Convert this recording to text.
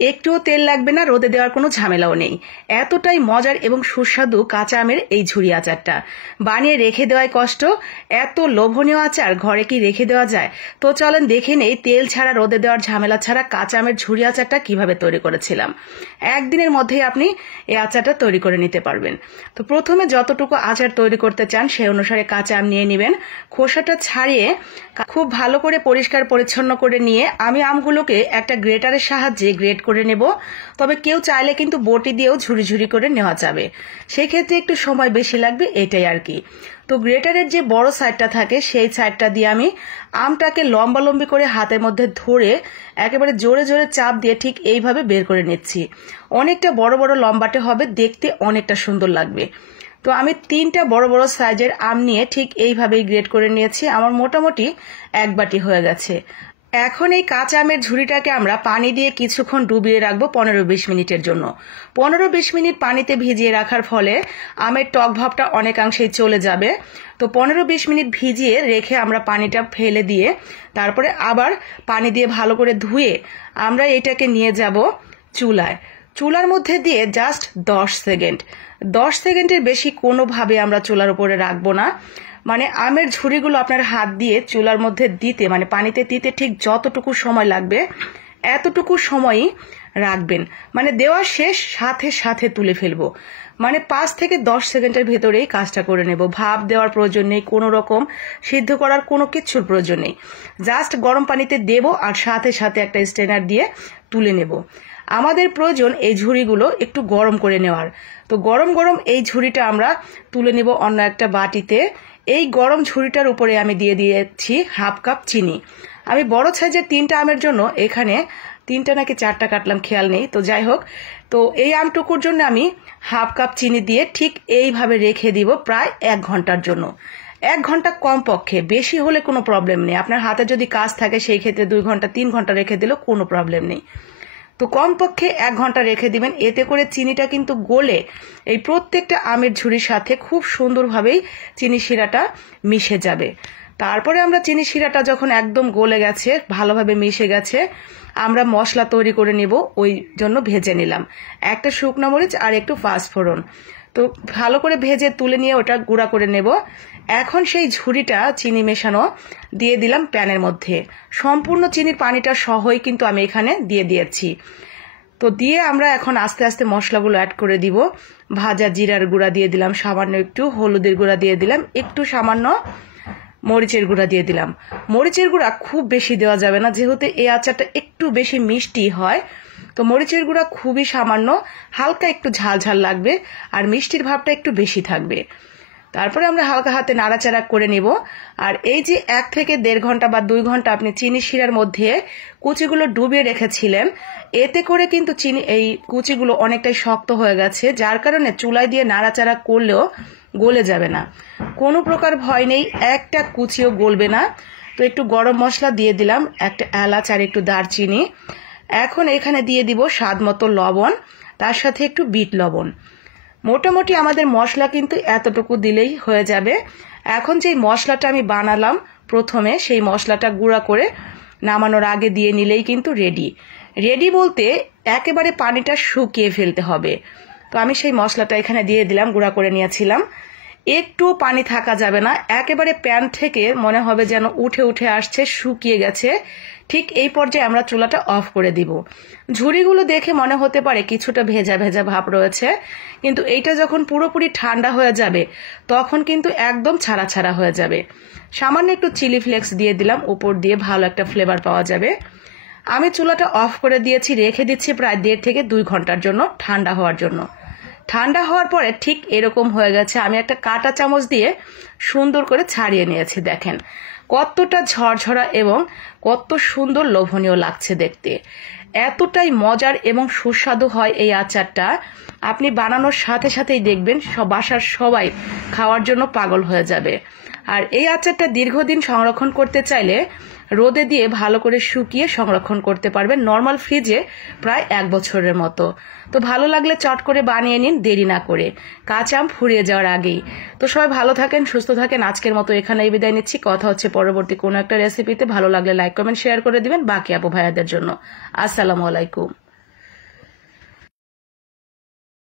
একটুও তেল লাগবে না, রোদে দেওয়ার কোনো ঝামেলাও নেই। এতটাই মজার এবং সুস্বাদু কাঁচা আমের এই ঝুরি আচারটা বানিয়ে রেখে দেওয়াই কষ্ট। এত লোভনীয় আচার ঘরে কি রেখে দেওয়া যায়? তো চলেন দেখে নেই তেল ছাড়া, রোদে দেওয়ার ঝামেলা ছাড়া কাঁচা আমের ঝুরি আচারটা কিভাবে তৈরি করেছিলাম। একদিনের মধ্যেই আপনি এই আচারটা তৈরি করে নিতে পারবেন। তো প্রথমে যতটুকু আচার তৈরি করতে চান সেই অনুসারে কাঁচা আম নিয়ে নেবেন। খোসাটা ছাড়িয়ে খুব ভালো করে পরিষ্কার পরিচ্ছন্ন করে নিয়ে আমি আমগুলোকে একটা গ্রেটারের সাহায্যে গ্রেট করে নেব। তবে কেউ চাইলে কিন্তু বটি দিয়েও ঝুরি ঝুরি করে নেওয়া যাবে, সেই ক্ষেত্রে একটু সময় বেশি লাগবে, এটাই আর কি। তো গ্রেটারের যে বড় সাইডটা থাকে সেই সাইডটা দিয়ে আমি আমটাকে লম্বালম্বি করে হাতের মধ্যে ধরে একেবারে জোরে জোরে চাপ দিয়ে ঠিক এইভাবে বের করে নিচ্ছি। অনেকটা বড় বড় লম্বাটে হবে, দেখতে অনেকটা সুন্দর লাগবে। তো আমি 3টা বড় বড় সাইজের আম নিয়ে ঠিক এইভাবেই গ্রেট করে নিয়েছি। আমার মোটামুটি 1 বাটি হয়ে গেছে। এখন এই কাঁচা আমের ঝুড়িটাকে আমরা পানি দিয়ে কিছুক্ষণ ডুবিয়ে রাখবো 15-20 মিনিটের জন্য। 15-20 মিনিট পানিতে ভিজিয়ে রাখার ফলে আমের টক ভাবটা অনেকাংশেই চলে যাবে। তো 15-20 মিনিট ভিজিয়ে রেখে আমরা পানিটা ফেলে দিয়ে তারপরে আবার পানি দিয়ে ভালো করে ধুয়ে আমরা এটাকে নিয়ে যাব চুলায়। চুলার মধ্যে দিয়ে জাস্ট 10 সেকেন্ডের বেশি কোনোভাবে আমরা চুলার উপরে রাখবো না। মানে আমের ঝুড়িগুলো আপনার হাত দিয়ে চুলার মধ্যে দিতে, মানে পানিতে দিতে ঠিক যতটুকু সময় লাগবে এতটুকু সময়ই রাখবেন। মানে দেওয়া শেষ, সাথে সাথে তুলে ফেলবো। মানে 5 থেকে 10 সেকেন্ডের ভেতরেই কাজটা করে নেব। ভাপ দেওয়ার প্রয়োজন নেই, কোনো রকম সিদ্ধ করার কোনো কিছুর প্রয়োজন নেই। জাস্ট গরম পানিতে দেব আর সাথে সাথে একটা স্ট্রেনার দিয়ে তুলে নেব। আমাদের প্রয়োজন এই ঝুড়িগুলো একটু গরম করে নেওয়ার। তো গরম গরম এই ঝুড়িটা আমরা তুলে নেব অন্য একটা বাটিতে। এই গরম ঝুড়িটার উপরে আমি দিয়ে দিয়েছি 1/2 কাপ চিনি। আমি বড় সাইজের 3টা আমের জন্য এখানে 3টা নাকি 4টা কাটলাম খেয়াল নেই, তো যাই হোক। তো এই আমটুকুর জন্য আমি 1/2 কাপ চিনি দিয়ে ঠিক এইভাবে রেখে দিব প্রায় 1 ঘন্টার জন্য। 1 ঘন্টা কম পক্ষে, বেশি হলে কোনো প্রবলেম নেই। আপনার হাতে যদি কাজ থাকে সেই ক্ষেত্রে 2 ঘন্টা 3 ঘন্টা রেখে দিলেও কোনো প্রবলেম নেই। তো কমপক্ষে 1 ঘন্টা রেখে দিবেন। এতে করে চিনিটা কিন্তু গলে এই প্রত্যেকটা আমের ঝুড়ির সাথে খুব সুন্দরভাবেই চিনি শিরাটা মিশে যাবে। তারপরে আমরা চিনি শিরাটা যখন একদম গলে গেছে, ভালোভাবে মিশে গেছে, আমরা মশলা তৈরি করে নিব। ওই জন্য ভেজে নিলাম একটা শুকনো মরিচ আর একটু পাঁচফোড়ন। তো ভালো করে ভেজে তুলে নিয়ে ওটা গুঁড়া করে নেব। এখন সেই ঝুড়িটা চিনি মেশানো দিয়ে দিলাম প্যানের মধ্যে। সম্পূর্ণ চিনির পানিটা সহই কিন্তু আমি এখানে দিয়ে দিয়েছি। তো দিয়ে আমরা এখন আস্তে আস্তে মশলাগুলো অ্যাড করে দিব। ভাজা জিরার গুঁড়া দিয়ে দিলাম, সামান্য একটু হলুদের গুঁড়া দিয়ে দিলাম, একটু সামান্য মরিচের গুঁড়া দিয়ে দিলাম। মরিচের গুঁড়া খুব বেশি দেওয়া যাবে না, যেহেতু এই আচারটা একটু বেশি মিষ্টি হয়। তো মরিচের গুঁড়া খুবই সামান্য, হালকা একটু ঝাল ঝাল লাগবে আর মিষ্টির ভাবটা একটু বেশি থাকবে। তারপরে আমরা হালকা হাতে নাড়াচাড়া করে নেব। আর এই যে 1 থেকে 1.5 ঘন্টা বা 2 ঘন্টা আপনি চিনি শিরার মধ্যে কুচিগুলো ডুবিয়ে রেখেছিলেন, এতে করে কিন্তু এই কুচিগুলো অনেকটাই শক্ত হয়ে গেছে, যার কারণে চুলায় দিয়ে নাড়াচাড়া করলেও গলে যাবে না। কোনো প্রকার ভয় নেই, একটা কুচিও গলবে না। তো একটু গরম মশলা দিয়ে দিলাম, একটা এলাচ আর একটু দারচিনি। এখন এখানে দিয়ে দিব স্বাদ মতো লবণ, তার সাথে একটু বিট লবণ। মোটামুটি আমাদের মশলা কিন্তু এতটুকু দিলেই হয়ে যাবে। এখন যে মশলাটা আমি বানালাম প্রথমে, সেই মশলাটা গুঁড়া করে নামানোর আগে দিয়ে নিলেই কিন্তু রেডি বলতে একেবারে পানিটা শুকিয়ে ফেলতে হবে। তো আমি সেই মশলাটা এখানে দিয়ে দিলাম, গুঁড়া করে নিয়েছিলাম। একটু পানি থাকা যাবে না, একেবারে প্যান থেকে মনে হবে যেন উঠে উঠে আসছে, শুকিয়ে গেছে। ঠিক এই পর্যায়ে আমরা চুলাটা অফ করে দিব। ঝুড়িগুলো দেখে মনে হতে পারে কিছুটা ভেজা ভেজা ভাব রয়েছে, কিন্তু এইটা যখন পুরোপুরি ঠান্ডা হয়ে যাবে তখন কিন্তু একদম ছাড়া ছাড়া হয়ে যাবে। সামান্য একটু চিলি ফ্লেক্স দিয়ে দিলাম উপর দিয়ে, ভালো একটা ফ্লেভার পাওয়া যাবে। আমি চুলাটা অফ করে দিয়েছি, রেখে দিচ্ছি প্রায় 1.5 থেকে 2 ঘন্টার জন্য ঠান্ডা হওয়ার জন্য। ঠান্ডা হওয়ার পরে ঠিক এরকম হয়ে গেছে। আমি একটা কাঁটা চামচ দিয়ে সুন্দর করে ছাড়িয়ে নিয়েছি। দেখেন কতটা ঝরঝরা এবং কত সুন্দর লোভনীয় লাগছে দেখতে। এতটাই মজার এবং সুস্বাদু হয় এই আচারটা। আপনি বানানোর সাথে সাথেই দেখবেন বাসার সবাই খাওয়ার জন্য পাগল হয়ে যাবে। আর এই আচারটা দীর্ঘদিন সংরক্ষণ করতে চাইলে রোদে দিয়ে ভালো করে শুকিয়ে সংরক্ষণ করতে পারবেন, নর্মাল ফ্রিজে প্রায় 1 বছরের মতো। তো ভালো লাগলে চট করে বানিয়ে নিন, দেরি না করে, কাঁচা আম ফুরিয়ে যাওয়ার আগেই। তো সবাই ভালো থাকেন, সুস্থ থাকেন। আজকের মতো এখানেই বিদায় নিচ্ছি। কথা হচ্ছে পরবর্তী কোনো একটা রেসিপিতে। ভালো লাগলে লাইক কমেন্ট শেয়ার করে দিবেন বাকি আপু ভাইয়াদের জন্য। আসসালামু আলাইকুম।